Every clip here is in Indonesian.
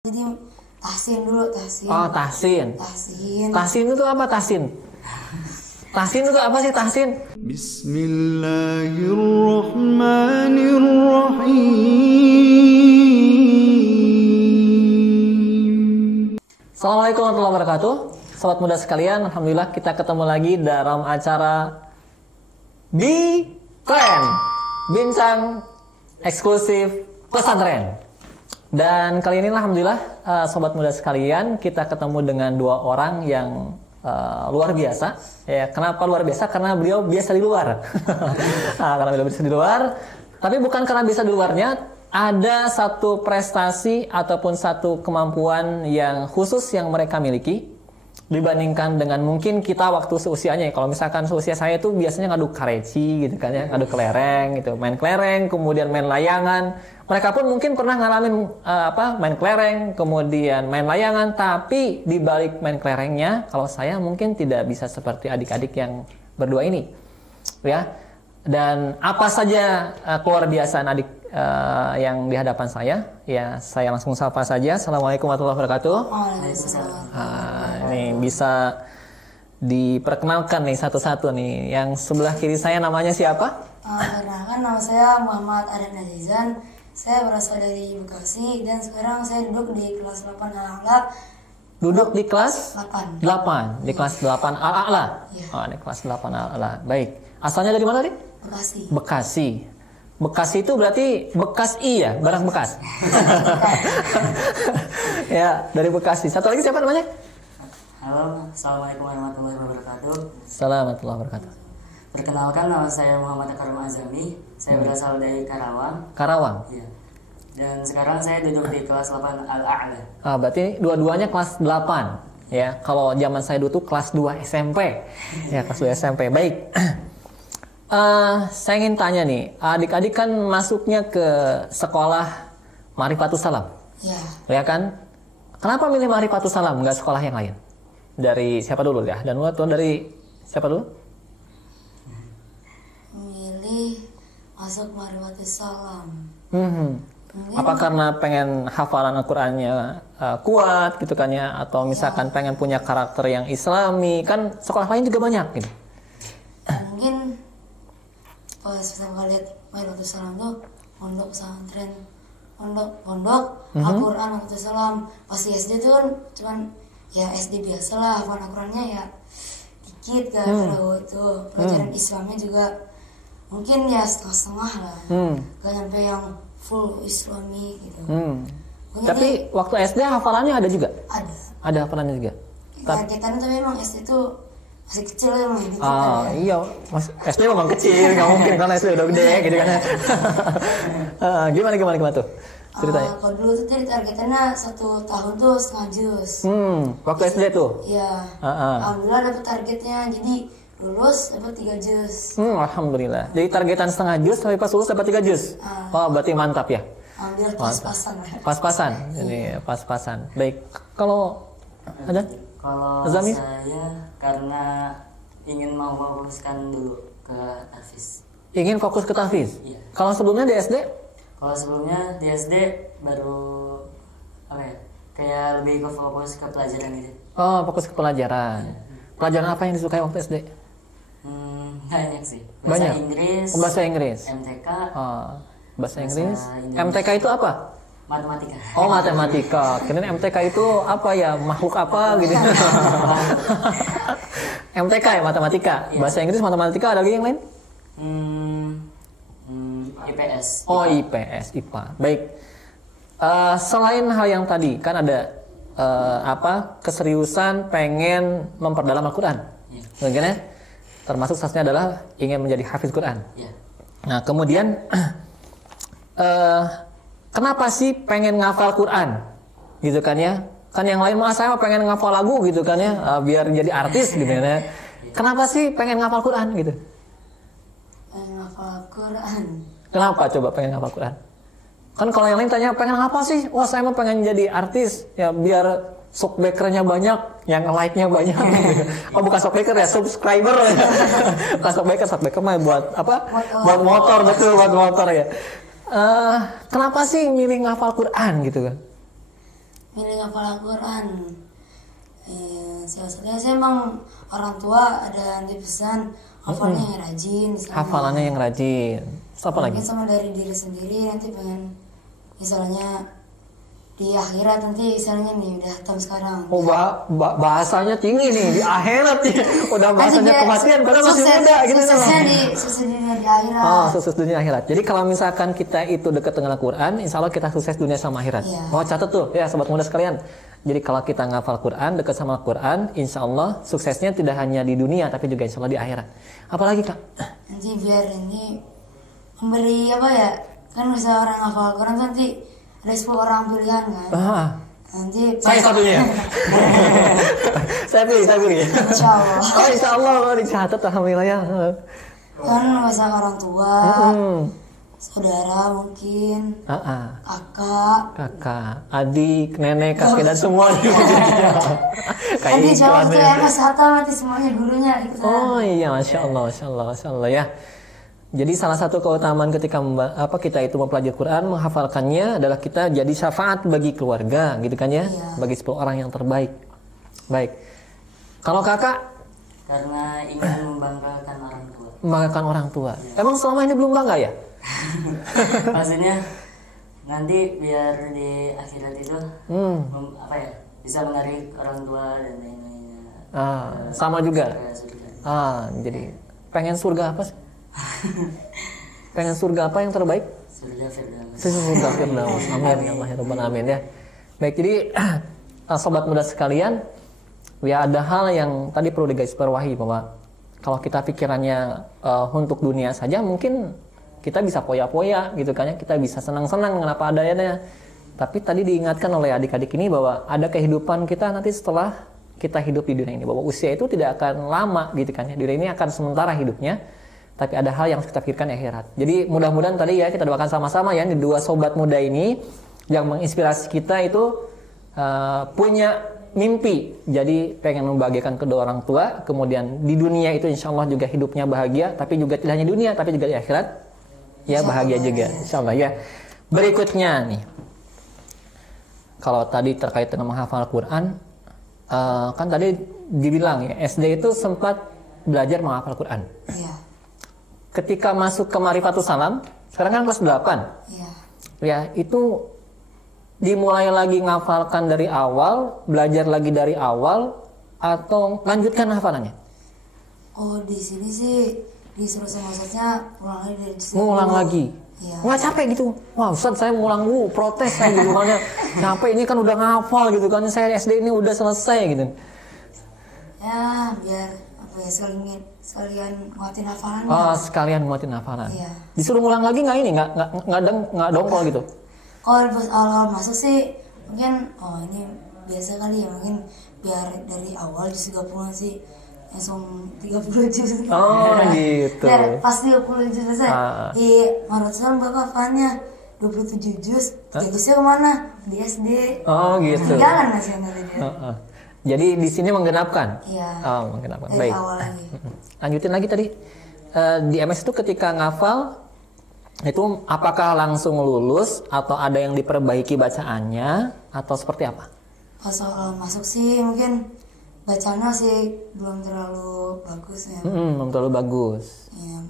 Jadi tahsin dulu, tahsin. Oh, tahsin. Tahsin. Tahsin itu apa tahsin? Tahsin itu apa sih tahsin? Bismillahirrahmanirrahim. Assalamualaikum warahmatullahi wabarakatuh. Sobat muda sekalian, alhamdulillah kita ketemu lagi dalam acara Bi-Tren, bincang eksklusif pesantren. Dan kali ini alhamdulillah sobat muda sekalian, kita ketemu dengan dua orang yang luar biasa. Ya, kenapa luar biasa? Karena beliau biasa di luar. Karena beliau biasa di luar. Tapi bukan karena bisa di luarnya, ada satu prestasi ataupun satu kemampuan yang khusus yang mereka miliki dibandingkan dengan mungkin kita waktu seusianya. Kalau misalkan seusia saya itu biasanya ngadu kareci gitu kan ya, ngadu kelereng gitu, main kelereng, kemudian main layangan. Mereka pun mungkin pernah ngalamin main kelereng, kemudian main layangan, tapi di balik main kelerengnya, kalau saya mungkin tidak bisa seperti adik-adik yang berdua ini, ya. Dan apa saja keluar biasaan adik yang di hadapan saya, ya saya langsung sapa saja. Assalamualaikum warahmatullahi wabarakatuh. Ini bisa diperkenalkan nih satu-satu nih. Yang sebelah kiri saya namanya siapa? Perkenalkan, nama saya Muhammad Adan Azizan. Saya berasal dari Bekasi dan sekarang saya duduk di kelas 8 Al-A'la. Duduk di kelas 8. 8, di kelas 8 Al-A'la. Ya. Oh, di kelas 8 Al-A'la. Baik. Asalnya dari mana tadi? Bekasi. Bekasi. Bekasi itu berarti bekas I ya, barang bekas. Ya, dari Bekasi. Satu lagi siapa namanya? Halo, Assalamualaikum warahmatullahi wabarakatuh. Assalamualaikum warahmatullahi wabarakatuh. Perkenalkan, nama saya Muhammad Akarum Azami. Saya berasal dari Karawang. Karawang. Iya. Dan sekarang saya duduk di kelas 8 Al-A'la. Berarti dua-duanya kelas 8. Ya, kalau zaman saya dulu tuh kelas 2 SMP. Ya, kelas 2 SMP. Baik. Saya ingin tanya nih, adik-adik kan masuknya ke sekolah Ma'rifatus Salam. Ya. Ya kan? Kenapa milih Ma'rifatus Salam, nggak sekolah yang lain? Dari siapa dulu ya? Dan dari siapa dulu? Milih masuk Ma'rifatus Salam. Apa karena pengen hafalan Al-Qur'annya kuat gitu kan ya? Atau misalkan pengen punya karakter yang islami? Kan sekolah lain juga banyak gitu. Mungkin pas pertama kali lihat Ma'rifatus Salam tuh pondok pesantren, pondok Al-Quran Ma'rifatus Salam. Pas di SD tuh kan cuman ya SD biasa lah, hafal Al-Qurannya ya dikit kan. Kalau itu pelajaran Islamnya juga mungkin ya setengah-setengah lah, gak nyampe yang full Islami gitu. Tapi waktu SD hafalannya ada juga? Ada hafalannya juga? Targetannya tapi memang SD tuh masih kecil ya, emang dikit ya. Iya, SD memang kecil, nggak mungkin karena SD udah gede gitu kan. Gimana tuh ceritanya? Kalau dulu tuh jadi targetannya 1 tahun tuh setengah juz. Waktu SD tuh? Iya. Alhamdulillah dapet targetnya, jadi lulus dapat 3 juz. Alhamdulillah. Jadi targetan setengah juz, tapi pas lulus dapat 3 juz. Berarti mantap ya. Ambil pas-pasan. Pas-pasan. Ini pas-pasan. Baik. Kalau ada? Kalau Azami? saya karena ingin memfokuskan dulu ke tahfiz. Ingin fokus ke tahfiz? Iya. Kalau sebelumnya di SD? Kalau sebelumnya di SD baru kayak lebih ke fokus ke pelajaran gitu. Oh, fokus ke pelajaran. Pelajaran apa yang disukai waktu SD? Banyak sih. Banyak? Inggris. Bahasa Inggris. MTK. Bahasa Inggris. MTK itu apa? Matematika. Oh, matematika. Kirain MTK itu apa ya? Makhluk apa gitu. MTK ya, matematika. Iya. Bahasa Inggris, matematika, ada lagi yang lain? IPS. Oh, IPS, IPA. Baik. Selain hal yang tadi, kan ada keseriusan pengen memperdalam Al-Quran. Iya. Bagaimana? Termasuk salah adalah ingin menjadi hafiz Quran. Iya. Nah, kemudian kenapa sih pengen ngafal Quran? Gitu kan ya? Kan yang lain mah saya pengen ngafal lagu gitu kan ya, biar jadi artis gitu kan ya. Kenapa sih pengen ngafal Quran gitu? Pengen ngafal Quran. Kenapa coba pengen ngafal Quran? Kan kalau yang lain tanya pengen apa sih? Wah, saya mah pengen jadi artis ya, biar subscribernya banyak, yang like-nya banyak. Oh, bukan subscriber ya, subscriber. Bukan subscriber mah buat apa? Buat motor, betul, buat motor ya. Kenapa sih milih ngafal Quran gitu kan? milih ngapal Al-Quran? Salah satunya saya emang orang tua ada yang dipesan hafalnya yang rajin. Hafalannya yang rajin. Terus apa lagi? Mungkin sama dari diri sendiri nanti pengen misalnya di akhirat nanti misalnya nih udah tahun sekarang. Oh bahasanya tinggi nih di akhirat nih. Udah bahasanya kematian padahal masih muda gitu. Sukses dunia di akhirat. Oh, sukses dunia akhirat. Jadi kalau misalkan kita itu dekat dengan Al-Quran, insya Allah kita sukses dunia sama akhirat. Iya. Mau catat tuh ya sobat muda sekalian. Jadi kalau kita ngafal Quran, dekat sama Al-Quran, insya Allah suksesnya tidak hanya di dunia tapi juga insya Allah di akhirat. Apalagi Kak? Nanti biar ini memberi apa ya? Kan bisa orang ngafal Al-Quran nanti ada 10 orang pilihan kan. Nanti saya satunya. saya pilih. Insya Allah. Oh insya Allah dicatat alhamdulillah ya. Kan masa orang tua, saudara mungkin, kakak, adik, nenek, kakek dan semua. Nanti jawab tuh ya Mas Hatta nanti semuanya gurunya ikutan. Oh iya, masya Allah ya. Jadi salah satu keutamaan ketika kita itu mempelajari Quran, menghafalkannya adalah kita jadi syafaat bagi keluarga, gitu kan ya, bagi 10 orang yang terbaik. Baik. Kalau kakak? Karena ingin membanggakan orang tua. Membanggakan orang tua. Emang selama ini belum bangga ya? Maksudnya nanti biar di akhirat itu bisa menarik orang tua dan lain-lainnya. Sama juga. Surga. Jadi pengen surga apa sih? Pengen surga apa yang terbaik? Surga Firdaus. Amin ya Allah ya Rabbal alamin ya. Baik, jadi sobat muda sekalian, ya ada hal yang tadi perlu digarisbawahi bahwa kalau kita pikirannya untuk dunia saja mungkin kita bisa poya-poya gitu kan ya, kita bisa senang-senang kenapa adanya. Tapi tadi diingatkan oleh adik-adik ini bahwa ada kehidupan kita nanti setelah kita hidup di dunia ini, bahwa usia itu tidak akan lama gitu kan ya, dunia ini akan sementara hidupnya. Tapi ada hal yang harus kita pikirkan di akhirat. Jadi mudah-mudahan tadi ya kita doakan sama-sama ya, di dua sobat muda ini yang menginspirasi kita itu punya mimpi. Jadi pengen membahagiakan kedua orang tua, kemudian di dunia itu insya Allah juga hidupnya bahagia, tapi juga tidak hanya dunia, tapi juga di akhirat ya bahagia juga, insya Allah ya. Berikutnya nih, kalau tadi terkait dengan menghafal Quran, kan tadi dibilang ya SD itu sempat belajar menghafal Quran. Iya. Ketika masuk ke Marifatus Salam, sekarang kan kelas 8. Iya. Ya, itu dimulai lagi ngafalkan dari awal, belajar lagi dari awal, atau lanjutkan hafalannya? Oh, di sini sih disuruh sama Ustaznya ulang lagi dari sini. Ngulang lagi? Iya. Nggak capek gitu? Wah Ustaz saya ngulang dulu, protes saya gitu kan. Capek ini kan udah ngafal gitu kan, saya SD ini udah selesai gitu. Ya, biar apa ya, sekalian nguatin hafalan. Oh, sekalian nguatin hafalan. Iya. Disuruh ngulang lagi nggak ini? Nggak dongkol gitu? Kalau pas awal masuk sih mungkin ini biasa kali ya, mungkin biar dari awal juz 30 sih langsung 30 juz. Oh gitu. Biar pas 30 juz selesai. Di Marotan Bapak hafalnya 27 juz. 3 juznya kemana? Di SD. Oh gitu. Jalan masih nanti dia. Jadi di sini menggenapkan. Iya. Oh, menggenapkan. Dari Baik. awal lagi. Lanjutin lagi tadi. Di MS itu ketika ngafal itu apakah langsung lulus atau ada yang diperbaiki bacaannya atau seperti apa? Pas awal masuk sih mungkin bacanya sih belum terlalu bagus ya. Belum terlalu bagus. Ya.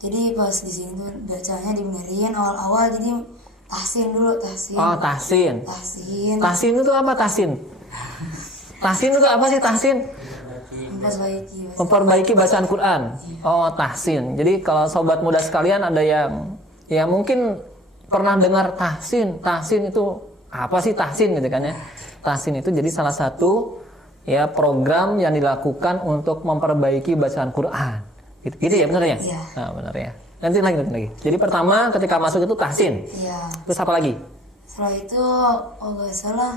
Jadi pas di sini tuh bacanya dibenerin awal-awal, jadi tahsin dulu, tahsin. Oh, tahsin. Tahsin. Tahsin itu apa tahsin? Tahsin itu apa sih tahsin? Memperbaiki bacaan Quran. Oh, tahsin. Jadi kalau sobat muda sekalian ada yang ya mungkin pernah dengar tahsin. Tahsin itu apa sih tahsin gitu kan ya? Tahsin itu jadi salah satu ya program yang dilakukan untuk memperbaiki bacaan Quran. Gitu ya benar ya? Iya. Nah, benar ya. Nanti lagi. Jadi pertama ketika masuk itu tahsin. Iya. Terus apa lagi? Setelah itu nggak salah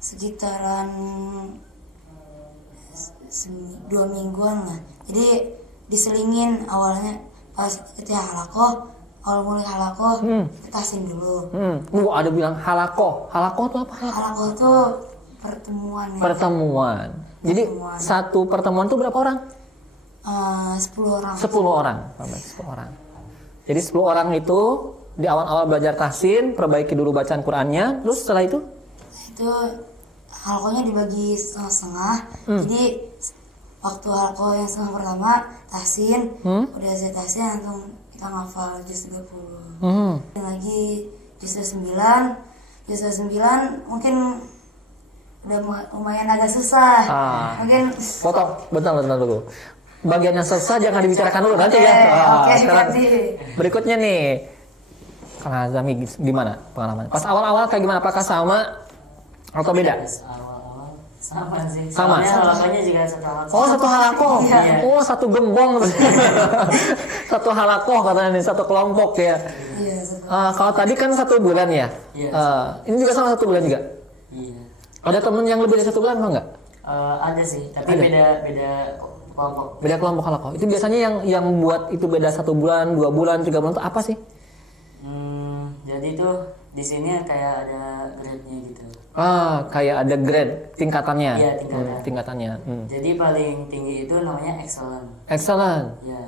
sekitaran 2 mingguan lah. Jadi diselingin awalnya pas ketika halakoh, awal mulai halakoh tahsin dulu. Ada bilang halakoh. Halakoh itu apa? Halakoh itu pertemuan. Ya. Pertemuan. Jadi satu pertemuan itu berapa orang? 10 orang. 10 orang. 10 orang. Jadi 10 orang itu di awal-awal belajar tahsin, perbaiki dulu bacaan Qur'annya, terus setelah itu itu halkonya dibagi setengah-setengah. Jadi waktu halko yang setengah pertama tahsin, udah saya tahsin langsung kita ngafal juz 30. Dan lagi juz 9 mungkin udah lumayan agak susah. Mungkin Potong, bentar dulu. Bagian yang susah jangan dibicarakan dulu nanti ya. Sekarang berikutnya nih. Kang Azami gimana pengalaman? Pas awal-awal kayak gimana? Apakah sama atau beda? Awal-awal sama sih. Sama. Soalnya halakonya juga satu halako. Oh, satu halako. Iya. Oh, satu gembong. Satu halako katanya nih, satu kelompok ya. iya satu. Kalau tadi kan 1 bulan ya. Iya. Ini juga sama 1 bulan juga. Iya. Ada temen yang lebih dari 1 bulan apa enggak? Ada sih, tapi Ada. beda kelompok. Beda kelompok halako. Itu biasanya yang buat itu beda 1 bulan, 2 bulan, 3 bulan itu apa sih? Jadi tuh di sini kayak ada grade-nya gitu. Kayak ada grade tingkatannya. Iya, tingkatan. Tingkatannya. Jadi paling tinggi itu namanya excellent. Excellent. Iya.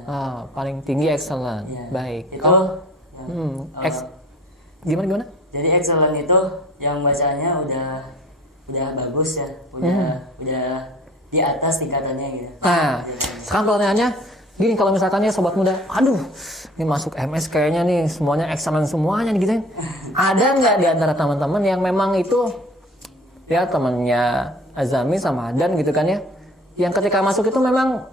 Paling tinggi excellent. Iya. Baik. Itu Kalau ya, gimana? jadi excellent itu yang bacanya udah bagus ya, udah di atas tingkatannya gitu. Nah, sekarang pertanyaannya gini, kalau misalkan ya sobat muda, aduh, ini masuk MS kayaknya nih semuanya excellent semuanya nih gitu. Ada nggak di antara teman-teman yang memang itu ya temannya Azami sama Adan gitu kan ya, yang ketika masuk itu memang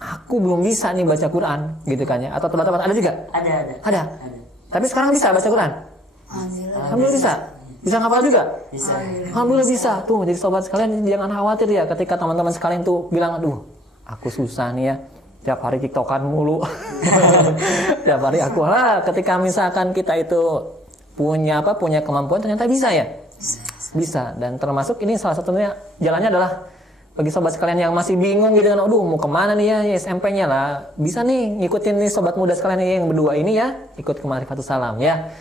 aku belum bisa nih baca Quran gitu kan ya, atau teman-teman ada juga? Ada. Tapi sekarang bisa baca Quran? Alhamdulillah bisa. Bisa ngapal juga? Bisa. Alhamdulillah bisa. Tuh, jadi sobat sekalian jangan khawatir ya ketika teman-teman sekalian tuh bilang, aduh, aku susah nih ya. Tiap hari tiktokan mulu. Tiap hari aku ketika misalkan kita itu punya kemampuan ternyata bisa ya? Bisa. Dan termasuk ini salah satunya jalannya adalah bagi sobat sekalian yang masih bingung gitu kan, aduh mau kemana nih ya SMP-nya lah. Bisa nih ngikutin nih sobat muda sekalian yang berdua ini ya, ikut ke Ma'rifatus Salam ya.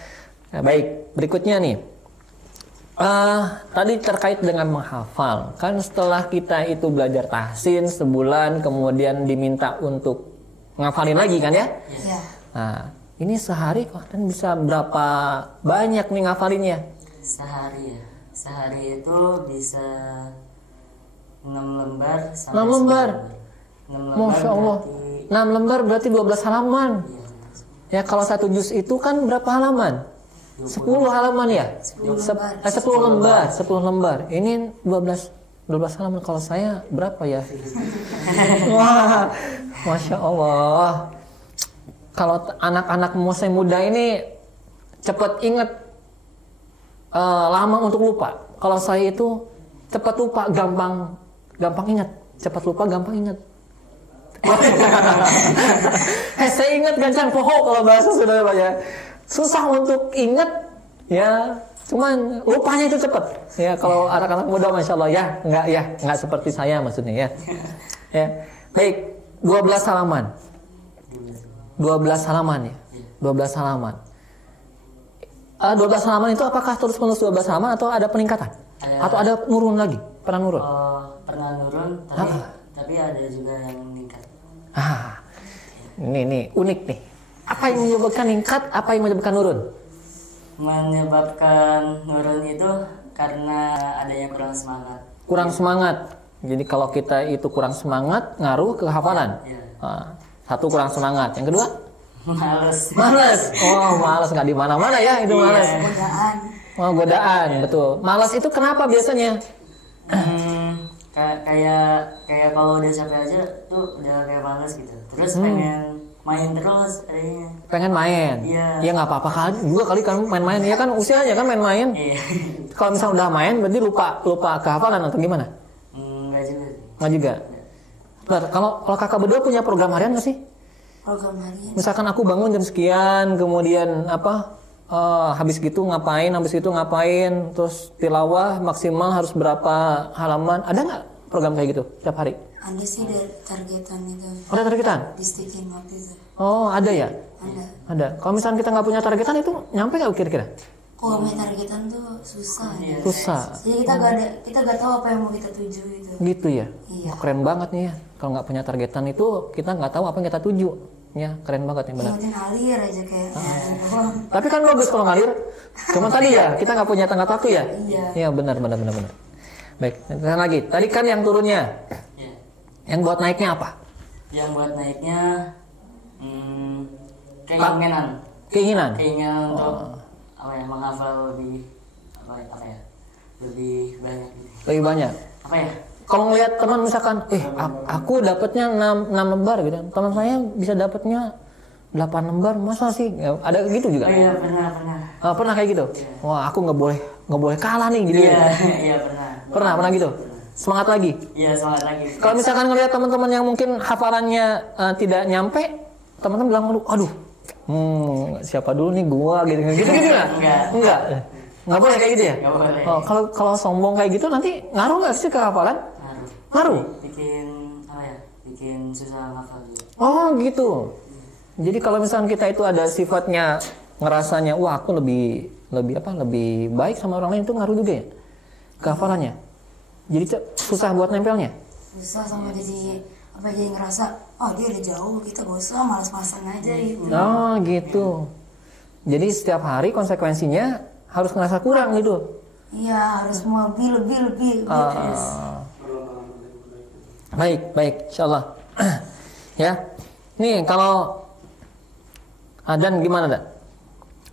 Nah, baik, berikutnya nih. Tadi terkait dengan menghafal, kan setelah kita itu belajar tahsin sebulan, kemudian diminta untuk ngafalin lagi kan ya? Iya. Nah, ini sehari kalian bisa berapa banyak nih ngafalinnya? Sehari itu bisa 6 lembar sampai 6 lembar. 10 lembar. 6 lembar Masya Allah. 6 lembar berarti 12 halaman. Ya kalau 1 juz itu kan berapa halaman? 10 halaman ya? 10 lembar. 10 lembar. Ini 12 halaman. Kalau saya berapa ya? Wah, Masya Allah. Kalau anak-anak masih muda ini cepat ingat, lama untuk lupa. Kalau saya itu cepat lupa, gampang ingat. Cepat lupa, gampang ingat. Saya ingat gancan pohon kalau bahasa sudah ya. Susah untuk ingat ya, cuman lupanya itu cepat ya. Kalau anak-anak muda masya Allah ya, nggak seperti saya maksudnya ya. Ya, baik, 12 halaman. 12 halaman ya. 12 halaman. 12 halaman itu apakah terus menerus 12 halaman atau ada peningkatan? Atau ada nurun lagi? Pernah nurun? Pernah nurun, tapi ada juga yang meningkat. Ini unik nih. Apa yang menyebabkan meningkat? Apa yang menyebabkan nurun? Menyebabkan nurun itu karena adanya kurang semangat. Kurang semangat. Jadi kalau kita itu kurang semangat, ngaruh ke hafalan. Iya. Satu, kurang semangat. Yang kedua? Males. Malas nggak di mana-mana ya itu malas. Godaan, betul. Malas itu kenapa biasanya? Kayak kalau udah capek aja tuh udah kayak males gitu. Terus pengen main terus adanya. Pengen main. Iya. Ya nggak apa-apa kan. Juga kali kan main-main. Ya kan usianya kan main-main. Iya. Kalau misalnya udah main berarti lupa kehafalan atau gimana? Enggak juga. Nggak juga. Bentar, kalau kakak berdua punya program harian nggak sih? Program harian. Misalkan aku bangun jam sekian, kemudian habis gitu ngapain, terus tilawah maksimal harus berapa halaman. Ada nggak program kayak gitu tiap hari? Ada sih dari targetan itu. Ada targetan? Di stikin waktu itu. Oh, ada ya? Ada. Kalau misalnya kita nggak punya targetan itu nyampe nggak kira-kira? Kalau main targetan tuh susah. Iya. Susah. Jadi kita gak tahu apa yang mau kita tuju gitu. Gitu ya? Iya. Wah, keren banget nih ya. Kalau nggak punya targetan itu kita nggak tahu apa yang kita tuju. Ya, keren banget nih benar. Ingetin alir aja kayak doang. Tapi kan bagus kalau ngalir. Cuma tadi ya, kita nggak punya tengah waktu ya. Iya. Iya, benar. Baik, dan lagi. Tadi kan yang turunnya. Ya. Yang buat naiknya apa? Yang buat naiknya keinginan Keinginan. untuk apa ya, menghafal lebih apa ya, lebih banyak gitu. Lebih banyak. Apa ya? Kalau ngelihat teman misalkan, aku dapatnya 6 lembar gitu. Teman saya bisa dapatnya 8 lembar, masa sih? Ya, ada gitu juga? Oh iya, pernah. Pernah kayak gitu? Wah, aku nggak boleh kalah nih gitu. Iya, iya pernah. Pernah gitu. Semangat lagi. Iya, semangat lagi. Kalau misalkan ngelihat teman-teman yang mungkin hafalannya tidak nyampe, teman-teman bilang, aduh, siapa dulu nih gua gitu nggak? Nggak boleh kayak gitu ya? Nggak boleh. Oh, kalau sombong kayak gitu nanti ngaruh nggak sih ke hafalan? Ngaruh. Bikin susah ngafal gitu. Oh gitu. Jadi kalau misalkan kita itu ada sifatnya ngerasanya, wah aku lebih baik sama orang lain, itu ngaruh juga ya ke hafalannya. Jadi susah buat nempelnya. Susah sama jadi ngerasa, oh dia udah jauh, kita gak usah malas-malasan aja gitu. Oh gitu. Jadi setiap hari konsekuensinya harus ngerasa kurang gitu. Iya, harus mau lebih terus. Baik, insyaallah. Ya. Nih kalau Adan gimana, Dan?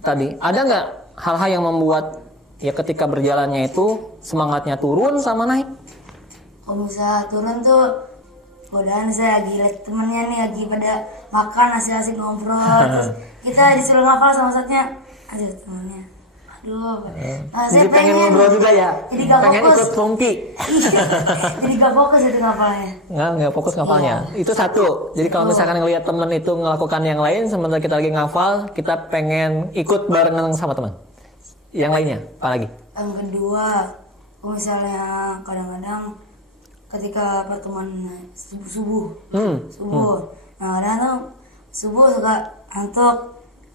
Tadi ada nggak hal-hal yang membuat ya ketika berjalannya itu semangatnya turun sama naik? Kalau bisa turun tuh godaan saya lagi liat temennya nih lagi pada makan asik-asik ngobrol, terus kita disuruh ngafal sama Ustadznya, aduh temennya, Jadi pengen ngobrol juga ya? Jadi gak pengen fokus. ikut rompi? Jadi gak fokus itu ngafalnya. Nggak fokus ngafalnya. Itu satu. Jadi kalau misalkan ngelihat teman itu melakukan yang lain sementara kita lagi ngafal, kita pengen ikut barengan sama teman. Yang lainnya, apa lagi? Yang kedua, kalau misalnya kadang-kadang ketika pertemuan subuh, nah kadang tuh subuh suka ngantuk,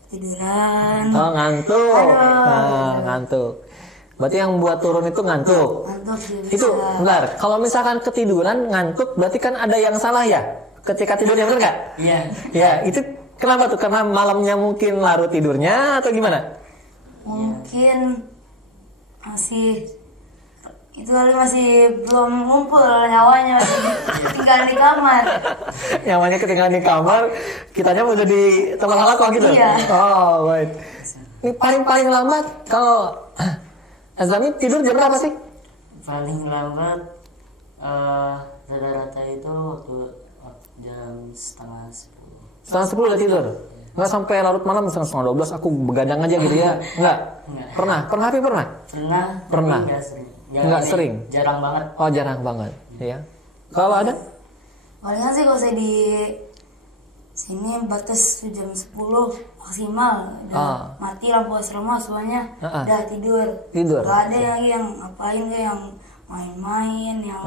tiduran. Oh ngantuk. Aduh. Ngantuk. Berarti yang buat turun itu ngantuk. Ngantuk sih bisa. Itu bentar. Kalau misalkan ketiduran ngantuk, berarti kan ada yang salah ya? Ketika tidurnya, benar nggak? Iya. Ya itu kenapa tuh? Karena malamnya mungkin larut tidurnya atau gimana? Mungkin masih belum ngumpul nyawanya, masih tinggal di kamar. Nyawanya ketinggalan di kamar, kitanya udah di tempat halakoh gitu? Iya. Oh, baik. Ini paling lambat kalau Azami tidur jam berapa sih? Paling lambat rata-rata itu waktu jam setengah 10. Setengah 10 udah tidur? Nggak sampai larut malam setengah 12 aku begadang aja gitu ya? Nggak? Pernah? Pernah? Pernah. Nggak sering? Jarang banget. Oh jarang banget ya. Kalau ada? Palingan sih kalau saya di sini batas jam 10 maksimal, udah mati lampu asrama semuanya, udah tidur. Gak ada yang ngapain, kayak yang main-main, yang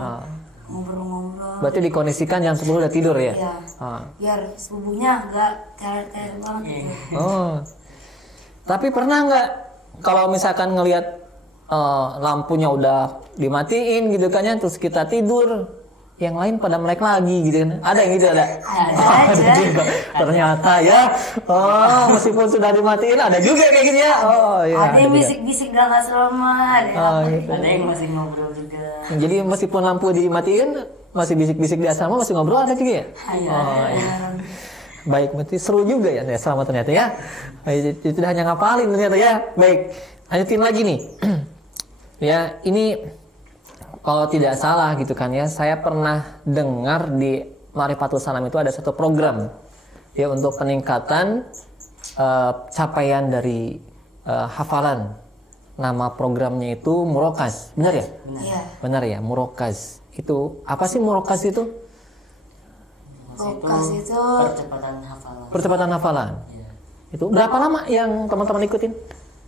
ngobrol-ngobrol. Berarti dikondisikan jam 10 udah tidur ya? Iya. Biar subuhnya gak teler-teler banget gitu. Oh. Tapi pernah nggak kalau misalkan ngelihat lampunya udah dimatiin gitu kan ya, terus kita tidur, yang lain pada melek lagi gitu kan? Ada yang gitu ada? Ada juga. Ternyata ya. Oh, meskipun sudah dimatiin ada juga kayak gini ya. Oh iya. Ada yang bisik-bisik udah gak selamat. Gitu. Ada yang masih ngobrol juga. Jadi meskipun lampu dimatiin masih bisik-bisik di asrama, masih ngobrol ada juga ya? Iya. Baik, berarti seru juga ya asrama ternyata ya. Itu tidak hanya ngapalin ternyata ya. Baik, lanjutin lagi nih. Ya, ini kalau tidak salah gitu kan ya, saya pernah dengar di Marifatul Salam itu ada satu program ya untuk peningkatan capaian dari hafalan. Nama programnya itu Murokas, benar ya? Iya. Benar ya, Murokas. Itu apa sih Murokas itu? Murokas itu percepatan hafalan. Percepatan hafalan. Iya. Itu berapa lama yang teman-teman ikutin?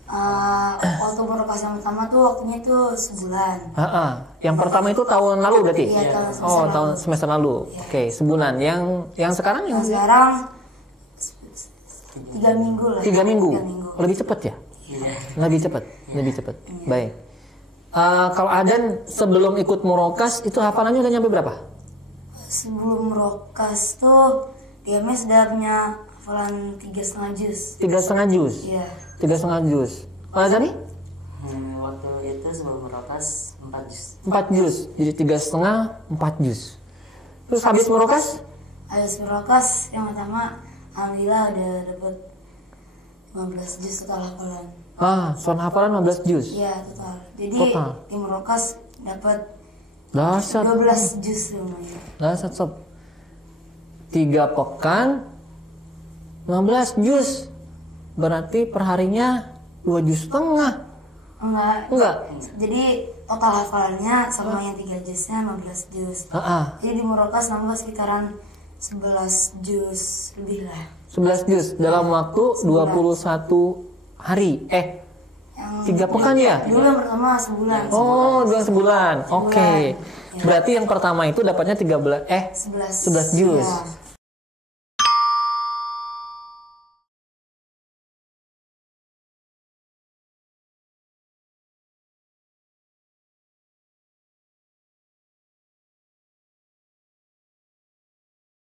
Waktu Murokas yang pertama tuh waktunya itu sebulan. Yang pertama itu tahun lalu berarti? Iya, tahun semester lalu. Iya. Oke, sebulan. Yang sekarang yang sekarang 3 minggu lah. 3 minggu. 3 minggu. Lebih cepat ya? Iya. Lebih cepat. Baik. Kalau Adan sebelum ikut Murokas itu hafalannya udah nyampe berapa? Sebelum Murokas tuh di MS udah punya hafalan 3,5 juz. 3,5 juz. Iya. 3,5 juz. Kalau tadi? Waktu itu sebelum merokas 4 juz. 4 juz. Jadi 3,5, 4 juz. Terus habis merokas? Habis merokas yang pertama alhamdulillah udah dapat 15 juz total hafalan. Soal hafalan 15 juz. Iya total. Jadi Total. di merokas dapat Dasar. 12 juz lumayan. Dasar sob. 3 pekan 15 juz. Berarti perharinya 2,5 juz. Enggak. Jadi total hafalannya sama yang 3 juznya 15 juz. Jadi di merokas nambah sekitaran 11 juz lebih lah. 11 juz dalam waktu 21 hari. Yang 3 pekan ya? Dulu yang pertama sebulan. Oh, dalam sebulan. Oke. Ya. Berarti yang pertama itu dapatnya 11 juz. Ya.